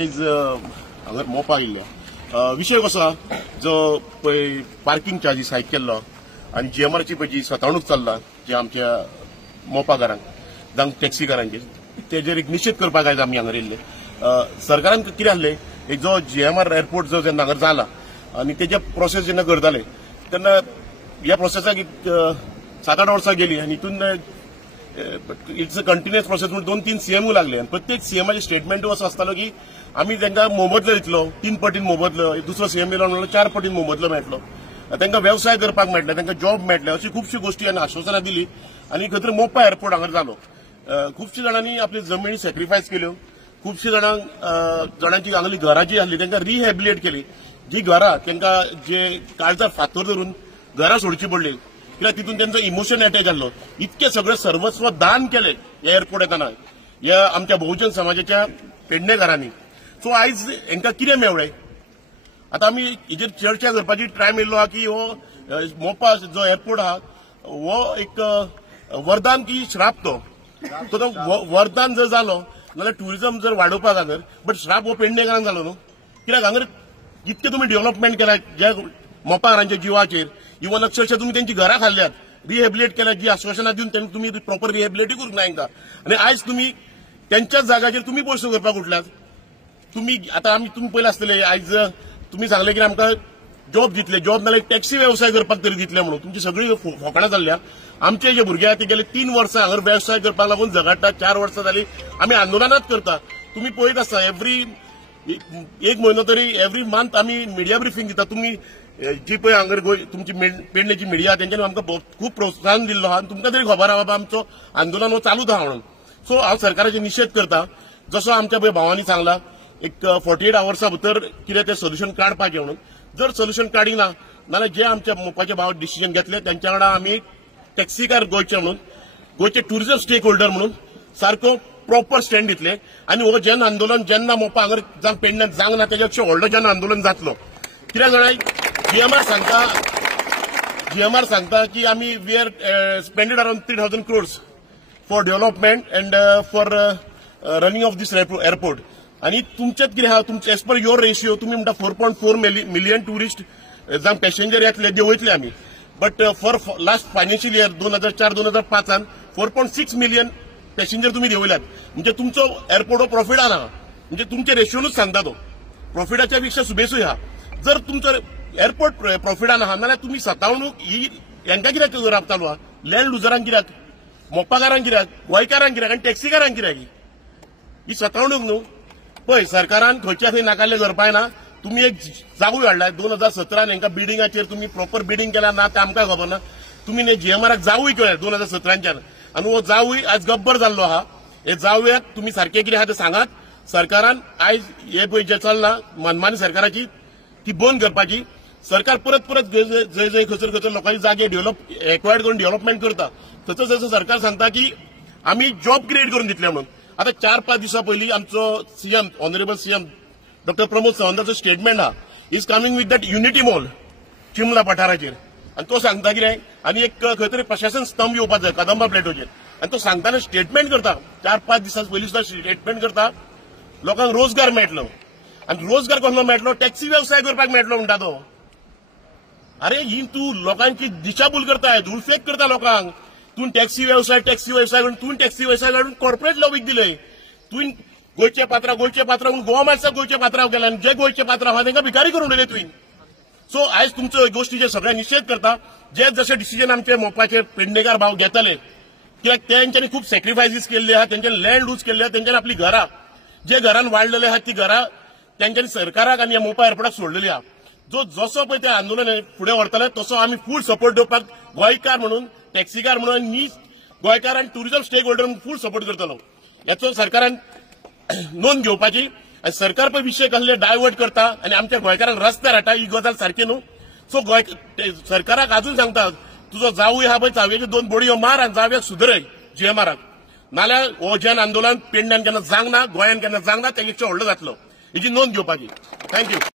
हांगा मोपा आयिल्लो विशय कसो आहा जो पळय पार्किंग चार्जीस हायक केल्लो आनी जीएमआरची पळय जी सतावणूक चल्ला जे आमच्या मोपाकारांक जावं टॅक्सीकारांचेर तेजेर एक निश्चित करपाक आयज आमी हांगा येयल्ले। सरकारान कितें आहलें एक जो जीएमआर एअरपोर्ट जो जेन्ना हांगा जाला आनी तेजे प्रोसेस जेन्ना करताले तेन्ना ह्या प्रोसेसाक 7-8 वर्सां गेली आनी हितून इट्स अ कंटिन्युअस प्रोसेस म्हणून 2-3 सीएमू लागले आनी प्रत्येक सीएमाचे स्टेटमेंटू असो आसतालो की आमी तांकां मोबदलो दितलो 3 पटीन मोबदलो, दुसरो सीएम येयलो म्हणल्यार 4 पटीन मोबदलो मेळटलो, तांकां व्यवसाय करपाक मेळटले, तांकां जॉब मेळटले, अशी खुबशी गोष्टी आनी आश्वासनां दिली आनी खंय तरी मोपा एअरपोर्ट हांगा जालो। खुबशे जाणांनी आपली जमनी सॅक्रिफायस केल्यो, खुबशे जाणांची हांगली घरां जी आसली तांकां रिहॅबिलिटेट केली, जी घरां तांकां जे काळजार फातर धरून घरां सोडची पडली कित्याक तितून तांचो इमोशन अटॅच जाल्लो। इतके सगळे सर्वस्व दान केले एअरपोर्ट येताना ह्या आमच्या बहुजन समाजाच्या पेडणेकारांनी। सो आयज हांकां कितें मेळ्ळें आतां आमी हेजेर चर्चा करपाची टायम येयल्लो आहा की हो मोपा जो एअरपोर्ट आहा हो एक वरदान की श्राप तो वरदान जर जालो नाल्यार ट्युरिझम जर वाडोवपाक हांगर बट श्राप हो पेडणेकारांक जालो न्हू कित्याक हांगर इतके तुमी डेव्हलपमेंट केला ज्या मोपाकारांच्या जिवाचेर इवन अक्षरशः तुमी तेंची घरां खाल्ल्यात, रिहॅबिलिटेट केल्यात, जी आश्वासनां दिवन तेंकां तुमी प्रॉपर रिहॅबिलिटी करूंक ना हांकां आनी आयज तुमी त्यांच्याच जाग्याचेर तुमी पयसो करपाक उठल्यात। तुमी आतां आमी तुमी पयले आसतले आयज तुमी सांगले की आमकां जॉब दितले, जॉब नाल्यार टॅक्सी वेवसाय करपाक तरी दितले म्हणून तुमची सगळी फोकाणां जाल्ल्या। आमचे जे भुरगे आहा ते गेले 3 वर्सां हांगर वेवसाय करपाक लागून झगडटा, 4 वर्सां जाली आमी आंदोलनात करता। तुमी पळयत आसा एक म्हयनो तरी एव्हरी मंथ आमी मिडिया ब्रिफींग दिता। तुमी जी पळय हांगर तुमची पेडणेची मिडिया तेंच्यांनी आमकां खूब प्रोत्साहन दिल्लो आहा आनी तुमकां तरी खबर आहा बाबा आमचो आंदोलन हो चालूच आहा म्हणून। सो हांव सरकाराचे निशेध करता, जसो आमच्या पळय भावांनी सांगला एक 48 आवर्सां भितर कितें तें सोल्युशन काडपाचें म्हणून। जर सोल्युशन काडिना नाल्यार जे आमच्या मोपाचे भाव डिसिजन घेतले त्यांच्या वांगडा आमी टॅक्सीकार गोंयचे म्हणून गोंयचे ट्युरिझम स्टेक होल्डर म्हणून सारको प्रॉपर स्टँड दितले आनी हो जन आंदोलन जेन्ना मोपा हांगर जावं पेडण्यात जावंक ना तेज्यापेक्षा व्हडलो जन आंदोलन जातलो। कित्याक जाणां जीएमआर सांगता की आमी we are spended around 3000 crores for development and for running of this airport आनी तुमचेच कितें आहा तुमचे एज पर युअर रेशियो तुमी म्हणटा 4.4 मिलियन टुरिस्ट जावं पॅसेंजर येतले देंवयतले आमी but for last financial year 2004-2005 4.6 million passenger तुमी देंवयल्यात म्हणजे तुमचो एअरपोर्ट हो प्रॉफिटान आहा म्हणजे तुमचे रेशियोनूच सांगता तो प्रॉफिटाच्या पेक्षा सुबेसूय आहा। जर तुमचो एअरपोर्ट प्रॉफिटान आहा नाल्यार तुमी सतावणूक ही हांकां कित्याक राबतालो आहा लँड लुजरांक कित्याक, मोपाकारांक कित्याक, गोंयकारांक कित्याक आनी टॅक्सीकारांक कित्याक ही सतावणूक न्हू। पळय सरकारान खंयच्या थंय नाकाल्ले करपाक ना, तुमी एक जागूय हाडला 2017 हांकां बिल्डिंगाचेर तुमी प्रॉपर बिल्डिंग केला ना तें आमकां खबर ना, तुमी जीएमआराक जावूय केल्या 2017च्यान आनी हो जावूय आज गब्बर जाल्लो आहा। हे जावयाक तुमी सारकें कितें आहा तें सांगात। सरकारान आयज हे पळय जें चल्लां मनमानी सरकाराची ती बंद करपाची। सरकार परत जंय जंय खंयसर लोकांचे जागे एक्वायर्ड करून डेव्हलपमेंट करता थंयसर सरकार सांगता की आमी जॉब क्रिएट करून दितले म्हणून। आता 4-5 दिसां पयलीं आमचो CM honourable CM doctor Pramod सावंताचो स्टेटमेंट आहा is coming with that unity mall चिमला पठाराचेर आनी तो सांगता कितें आनी एक खंय तरी प्रशासन स्तंभ येवपाक जाय कदंबा प्लेटोचेर आनी तो सांगताना स्टेटमेंट करता 4-5 दिसां पयलीं सुद्दां स्टेटमेंट करता लोकांक रोजगार मेळटलो आनी रोजगार कसलो मेळटलो टॅक्सी वेवसाय करपाक मेळटलो म्हणटा तो। अरे ही तूं लोकांची दिशाभूल करता, धुळफेक करता लोकांक। तूं टॅक्सी वेवसाय करून तूं टॅक्सी वेवसाय काडून कॉर्पोरेट लॉबीक दिले, तुवें गोंयचे पात्र म्हणून गोवा माणसाक गोंयचे पात्रांव केला आनी जे गोंयचे पात्र आहा तांकां भिकारी करून उडयले तुवें। सो आयज तुमचो गोष्टीचेर सगळे निशेध करता। जे जशे डिसिजन आमचे मोपाचे पेडणेकार भाव घेताले कित्याक तेंच्यांनी खूब सॅक्रिफायसीस केल्ले आहा, तेंच्यांनी लँड लूज केल्ले आहा, तेंच्यांनी आपली घरां जे घरान वाडलेले आहात ती घरां तेंच्यांनी सरकाराक आनी ह्या मोपा एअरपोर्टाक सोडलेली आहा। जसो पळय ते आंदोलन फुडें व्हरतले तसो आमी फूल सपोर्ट दिवपाक गोंयकार म्हणून टॅक्सीकार म्हणून आनी गोंयकार आनी ट्युरिझम स्टेक होल्डर म्हणून फूल सपोर्ट करतलो। याचो सरकारान नोंद घेवपाची आनी सरकार पळय विशय कसले डायवर्ट करता आनी आमच्या गोंयकारांक रस्त्यार हाडटा ही गजाल सारकी न्हू। सो सरकाराक अजून सांगता तुजो जावूय आहा पळय जावयाच्यो 2 बडयो मार आनी जावयाक सुदरय जीएमआराक नाल्यार हो जन आंदोलन पेडण्यान केन्ना जावंक ना, गोंयान केन्ना जावंक ना, तेजेच्या व्हडलो जातलो हेची नोंद घेवपाची। थँक्यू।